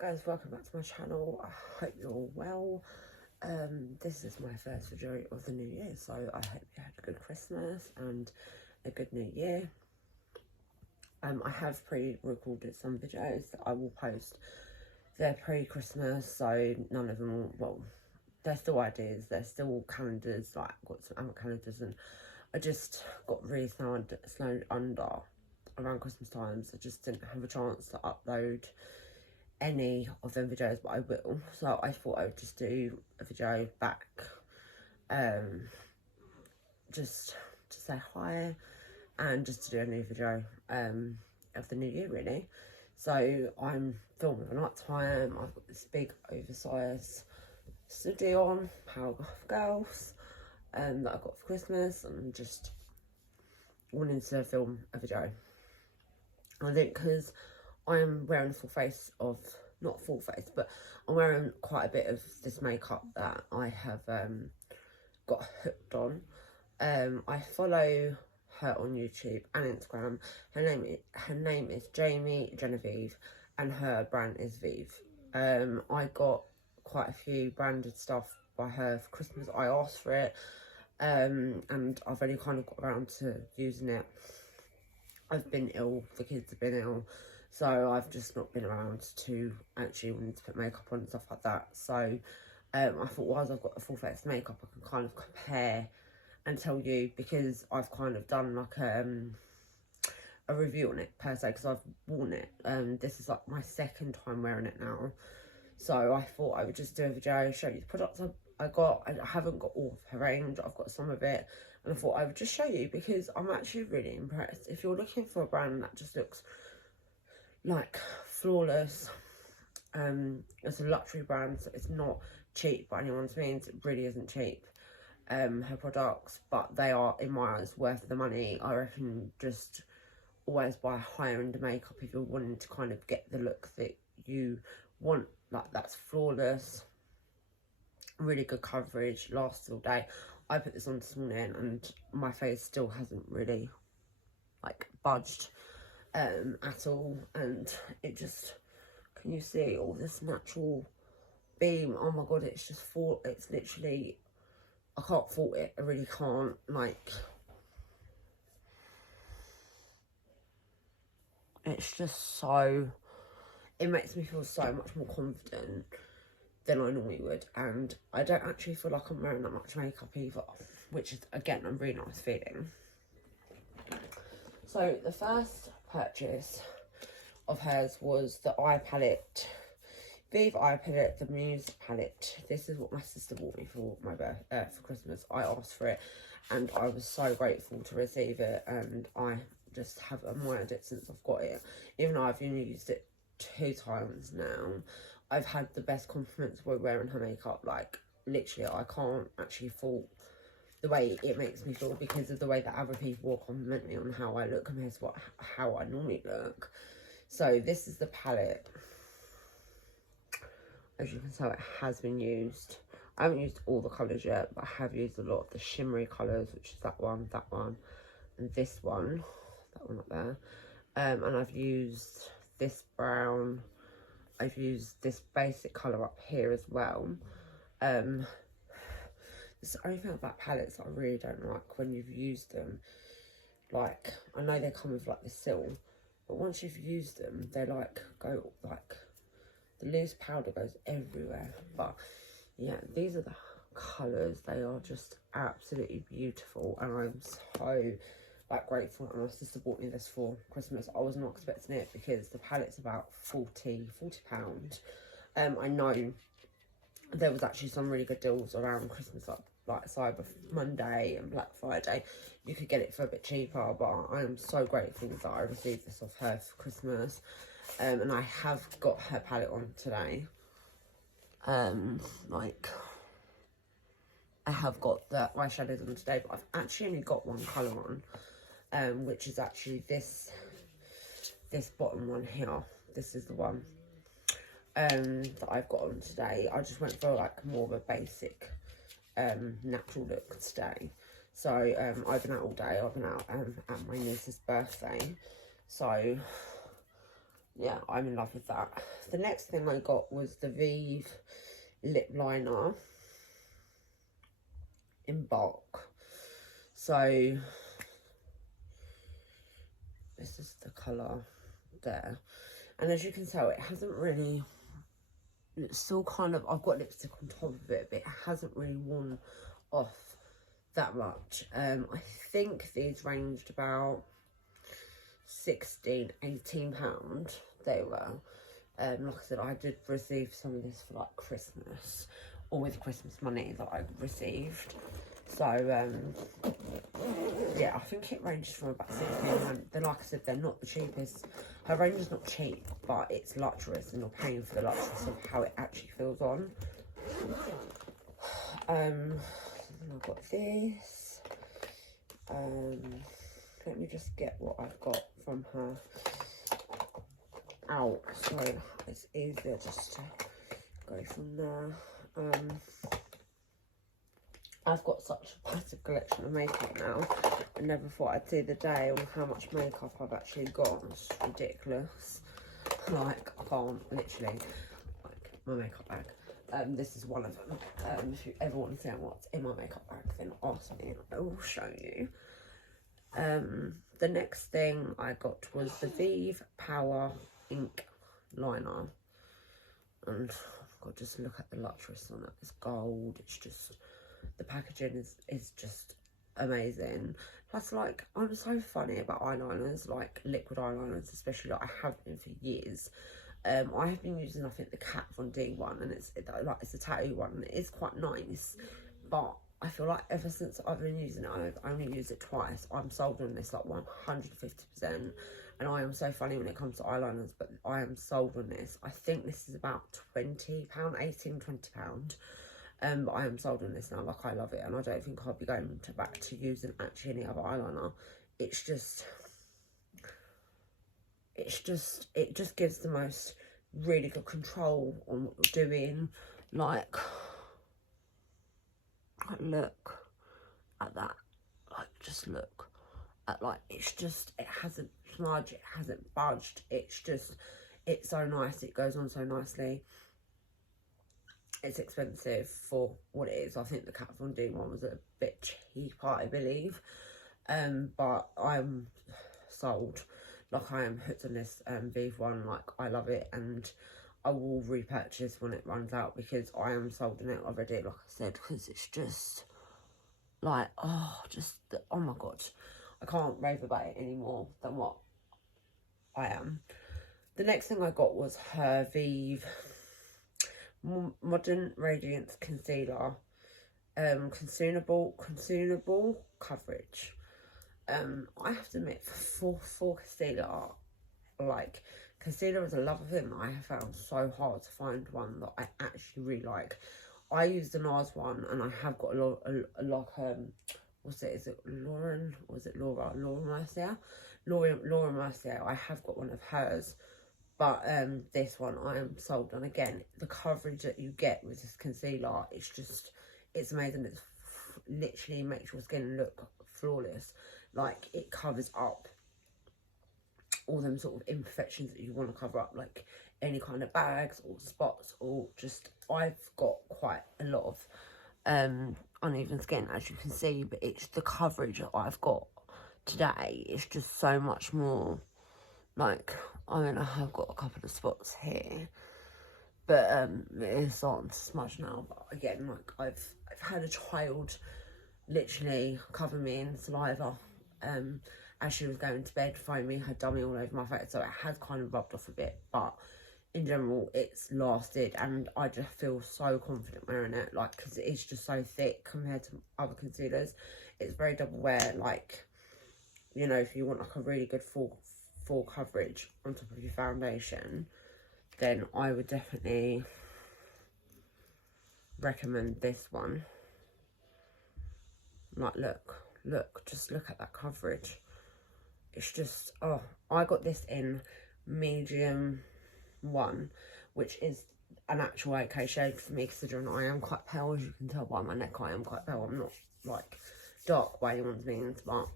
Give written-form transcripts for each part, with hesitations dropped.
Alright guys, welcome back to my channel. I hope you're all well. This is my first video of the new year, so I hope you had a good Christmas and a good new year. I have pre-recorded some videos that I will post. They're pre-Christmas, so none of them will, well, they're still ideas, they're still calendars, like I've got some other calendars, and I just got really snowed under around Christmas times. I just didn't have a chance to upload any of them videos, but I will. So I thought I would just do a video back, just to say hi and just to do a new video of the new year really. So I'm filming at night time. I've got this big oversized studio on, Powerpuff Girls, that I got for Christmas, and I'm just wanting to film a video. I think because I am wearing a full face of, not full face, but I'm wearing quite a bit of this makeup that I have got hooked on. I follow her on YouTube and Instagram. Her name is Jamie Genevieve, and her brand is Vieve. I got quite a few branded stuff by her for Christmas. I asked for it, and I've only kind of got around to using it. I've been ill, the kids have been ill, so I've just not been around to actually wanting to put makeup on and stuff like that. So I thought, whilst I've got a full face of makeup, I can kind of compare and tell you, because I've kind of done like a review on it per se, because I've worn it. This is like my second time wearing it now, so I thought I would just do a video, show you the products I got. I haven't got all of her range, I've got some of it, and I thought I would just show you because I'm actually really impressed. If you're looking for a brand that just looks like flawless, it's a luxury brand, so it's not cheap by anyone's means. It really isn't cheap, her products, but they are, in my eyes, worth the money. I reckon just always buy higher end makeup if you're wanting to kind of get the look that you want, like that's flawless, really good coverage, lasts all day. I put this on this morning and my face still hasn't really like budged at all, and it just, can you see all this natural beam? Oh my god, it's just it's literally, I can't fault it, I really can't. Like, it's just so, it makes me feel so much more confident than I normally would, and I don't actually feel like I'm wearing that much makeup either, which is, again, a really nice feeling. So the first purchase of hers was the eye palette, Vieve eye palette, the Muse palette. This is what my sister bought me for my for Christmas. I asked for it and I was so grateful to receive it, and I just have admired it since I've got it. Even though I've only used it 2 times now, I've had the best compliments while wearing her makeup. Like, literally, I can't actually fault the way it makes me feel, because of the way that other people will compliment me on how I look compared to how I normally look. So this is the palette. As you can tell, it has been used. I haven't used all the colours yet, but I have used a lot of the shimmery colours, which is that one, and this one, that one up there. And I've used this brown. I've used this basic colour up here as well. It's the only thing about palettes that I really don't like when you've used them. Like, I know they come with like the seal, but once you've used them, they like go, like, the loose powder goes everywhere. But yeah, these are the colours. They are just absolutely beautiful, and I'm so like grateful. And my sister bought me this for Christmas. I was not expecting it because the palette's about £40. I know there was actually some really good deals around Christmas, like Cyber Monday and Black Friday. You could get it for a bit cheaper, but I am so grateful that I received this off her for Christmas. And I have got her palette on today. Like, I have got the eyeshadows on today, but I've actually only got one colour on, which is actually this bottom one here. This is the one that I've got on today. I just went for like more of a basic natural look today. So I've been out all day. I've been out at my niece's birthday, so yeah, I'm in love with that. The next thing I got was the Vieve lip liner in bulk. So this is the colour there, and as you can tell, it hasn't really, it's still kind of, I've got lipstick on top of it, but it hasn't really worn off that much. I think these ranged about £16–18 they were. Like I said, I did receive some of this for like Christmas, or with Christmas money that I received. So yeah, I think it ranges from about £16. Then, like I said, they're not the cheapest. Her range is not cheap, but it's luxurious, and you're paying for the luxurious of how it actually feels on. I've got this. Let me just get what I've got from her out, so it's easier just to go from there. I've got such a massive collection of makeup now. I never thought I'd see the day of how much makeup I've actually got. It's ridiculous. Like, I can't, literally, like, my makeup bag. This is one of them. If you ever want to see what's in my makeup bag, then ask me and I will show you. The next thing I got was the Vieve Power Ink Liner. And God, just look at the luxurious on it. It's gold. It's just, the packaging is just amazing. Plus, like, I'm so funny about eyeliners, like liquid eyeliners, especially, like I have been for years. I have been using, I think, the Kat Von D one, and it's a tattoo one, and it is quite nice, but I feel like ever since I've been using it, I've only used it twice. I'm sold on this like 150%, and I am so funny when it comes to eyeliners, but I am sold on this. I think this is about £20, £18–20. But I am sold on this now. Like, I love it, and I don't think I'll be going back to using actually any other eyeliner. It just gives the most really good control on what you're doing. Like look at that. Like, just look at, like, it's just, it hasn't smudged, it hasn't budged. It's just, it's so nice. It goes on so nicely. It's expensive for what it is. I think the Kat Von D one was a bit cheaper, I believe. But I'm sold. Like, I am hooked on this Vieve one. Like, I love it, and I will repurchase when it runs out, because I am sold on it already, like I said, because it's just like, oh my God, I can't rave about it any more than what I am. The next thing I got was her Vieve Modern Radiance Concealer, consumable coverage. I have to admit, for concealer, like, concealer is a love of it. I have found so hard to find one that I actually really like. I use the NARS one, and I have got what's it? Is it Lauren? Or is it Laura? Laura Mercier? Laura Mercier. I have got one of hers. But this one I am sold on. Again, the coverage that you get with this concealer, it's amazing. It literally makes your skin look flawless. Like, it covers up all them sort of imperfections that you want to cover up, like any kind of bags or spots, or just, I've got quite a lot of uneven skin, as you can see, but it's the coverage that I've got today. It's just so much more. Like, I mean, I have got a couple of spots here, but it's starting to smudge now. But again, like, I've had a child literally cover me in saliva as she was going to bed, foaming her dummy all over my face, so it has kind of rubbed off a bit, but in general it's lasted, and I just feel so confident wearing it, like, because it is just so thick compared to other concealers. It's very double wear, like, you know, if you want like a really good full coverage on top of your foundation, then I would definitely recommend this one. Like, look, just look at that coverage. It's just, oh, I got this in medium 1, which is an actual okay shade for me, considering I am quite pale, as you can tell by my neck. I am quite pale. I'm not like dark by anyone's means, but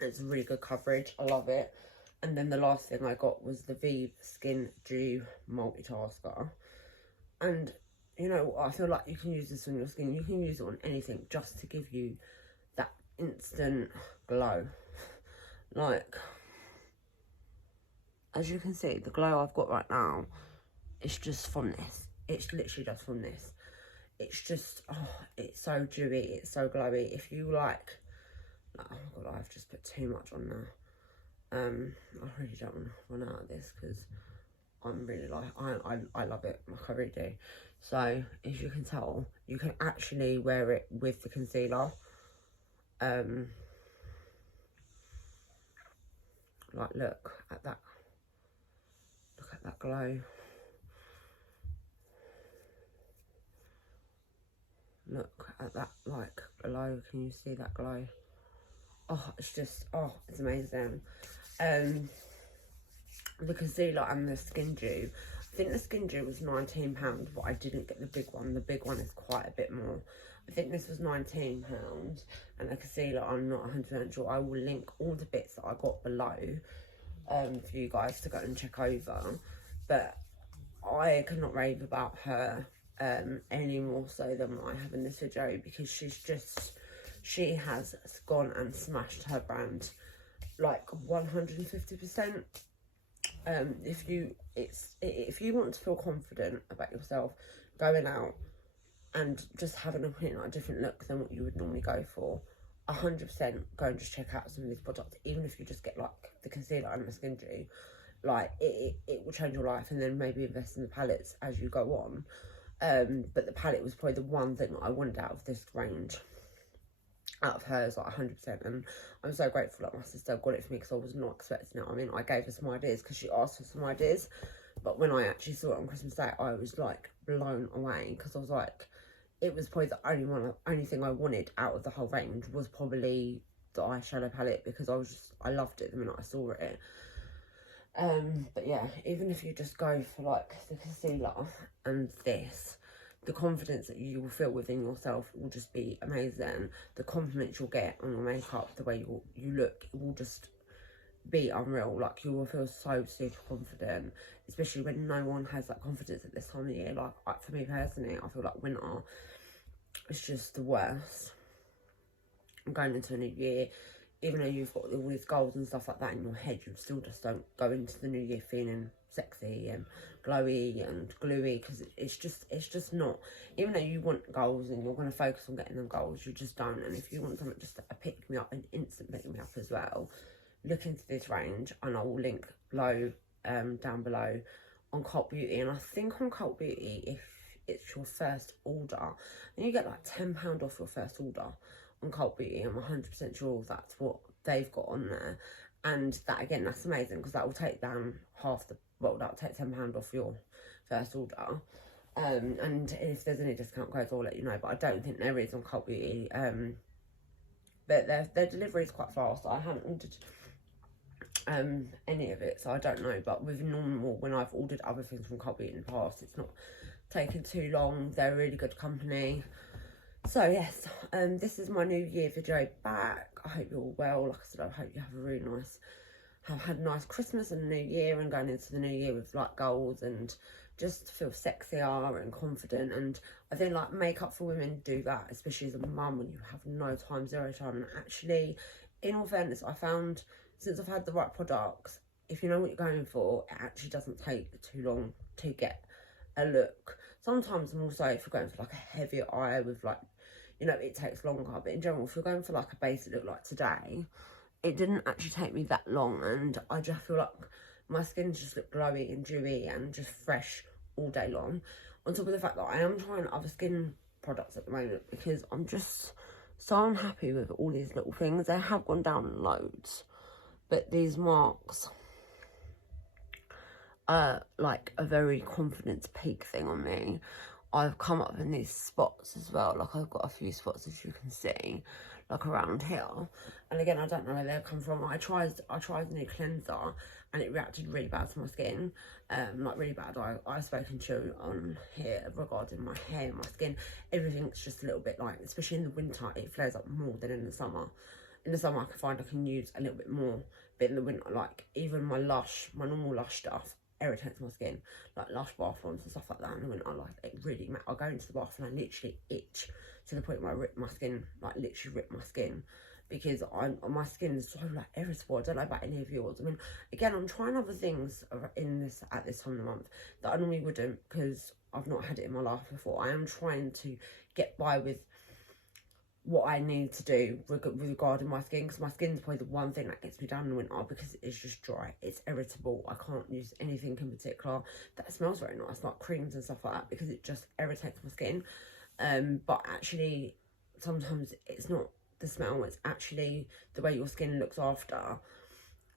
it's really good coverage. I love it. And then the last thing I got was the Vieve Skin Dew Multitasker. And, you know, I feel like you can use this on your skin. You can use it on anything just to give you that instant glow. Like, as you can see, the glow I've got right now, it's just from this. It's literally just from this. It's just, oh, it's so dewy, it's so glowy. If you like, oh my god, I've just put too much on there. I really don't want to run out of this because I'm really like, I love it, like I really do. So, as you can tell, you can actually wear it with the concealer. Like, look at that glow. Look at that, like, glow. Can you see that glow? Oh, it's just, oh, it's amazing. The concealer and the skin dew. I think the skin dew was £19, but I didn't get the big one. The big one is quite a bit more. I think this was £19, and the concealer, I'm not 100% sure. I will link all the bits that I got below for you guys to go and check over. But I cannot rave about her any more so than I have in this video, because she has gone and smashed her brand like 150%. If you want to feel confident about yourself going out and just having a different look than what you would normally go for, 100% go and just check out some of these products. Even if you just get like the concealer and the skin dew, like it will change your life. And then maybe invest in the palettes as you go on. But the palette was probably the one thing that I wanted out of this range, out of hers, like 100%. And I'm so grateful that my sister got it for me, because I was not expecting it. I mean, I gave her some ideas because she asked for some ideas, but when I actually saw it on Christmas Day, I was like blown away, because I was like, it was probably the only thing I wanted out of the whole range was probably the eyeshadow palette, because I loved it the minute I saw it. But yeah, even if you just go for like the concealer and this, the confidence that you will feel within yourself will just be amazing. The compliments you'll get on your makeup, the way you look, it will just be unreal. Like, you will feel so super confident, especially when no one has that confidence at this time of year. Like for me personally, I feel like winter is just the worst. I'm going into a new year. Even though you've got all these goals and stuff like that in your head, you still just don't go into the new year feeling sexy and glowy and gluey, because it's just not. Even though you want goals and you're going to focus on getting them goals, you just don't. And if you want something just to pick me up, an instant pick me up as well, look into this range, and I will link below, down below, on Cult Beauty. And I think on Cult Beauty, if it's your first order, then you get like £10 off your first order on Cult Beauty. I'm 100% sure that's what they've got on there. And that, again, that's amazing, because that will take down that'll take £10 off your first order. And if there's any discount codes, I'll let you know, but I don't think there is on Cult Beauty. But their delivery is quite fast. I haven't ordered any of it, so I don't know. But with normal, when I've ordered other things from Cult Beauty in the past, it's not taken too long. They're a really good company. So yes, this is my New Year video back. I hope you're all well. Like I said, I hope you have had a nice Christmas and New Year, and going into the New Year with like goals and just feel sexier and confident. And I think like makeup for women do that, especially as a mum, when you have no time, zero time. And actually, in all fairness, I found since I've had the right products, if you know what you're going for, it actually doesn't take too long to get a look. Sometimes more so if you're going for like a heavier eye with like, you know, it takes longer. But in general, if you're going for like a basic look like today, it didn't actually take me that long, and I just feel like my skin just looked glowy and dewy and just fresh all day long. On top of the fact that I am trying other skin products at the moment, because I'm just so unhappy with all these little things. They have gone down loads, but these marks are like a very confidence peak thing on me. I've come up in these spots as well. Like, I've got a few spots, as you can see, like around here. And again, I don't know where they've come from. I tried the new cleanser, and it reacted really bad to my skin. Like really bad. I've spoken to on here regarding my hair, my skin. Everything's just a little bit like, especially in the winter, it flares up more than in the summer. In the summer, I can find I can use a little bit more But in the winter, like, even my normal Lush stuff irritates my skin. Like Lush bath bombs and stuff like that in the winter, like, it really, I go into the bath and I literally itch to the point where I rip my skin, like, literally rip my skin. Because my skin is so, like, irritable. I don't know about any of yours. I mean, again, I'm trying other things at this time of the month that I normally wouldn't, because I've not had it in my life before. I am trying to get by with what I need to do regarding my skin, because my skin's probably the one thing that gets me down in the winter, because it's just dry, it's irritable. I can't use anything in particular that smells very nice, like creams and stuff like that, because it just irritates my skin. But actually, sometimes it's not the smell, it's actually the way your skin looks after.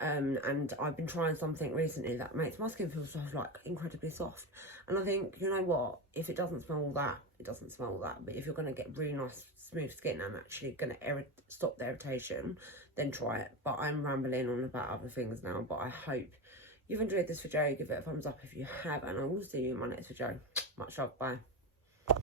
And I've been trying something recently that makes my skin feel so, like, incredibly soft. And I think, you know what, if it doesn't smell that, it doesn't smell that. But if you're going to get really nice smooth skin and actually going to stop the irritation, then try it. But I'm rambling on about other things now, but I hope you've enjoyed this video. Give it a thumbs up if you have, and I will see you in my next video. Much love, bye.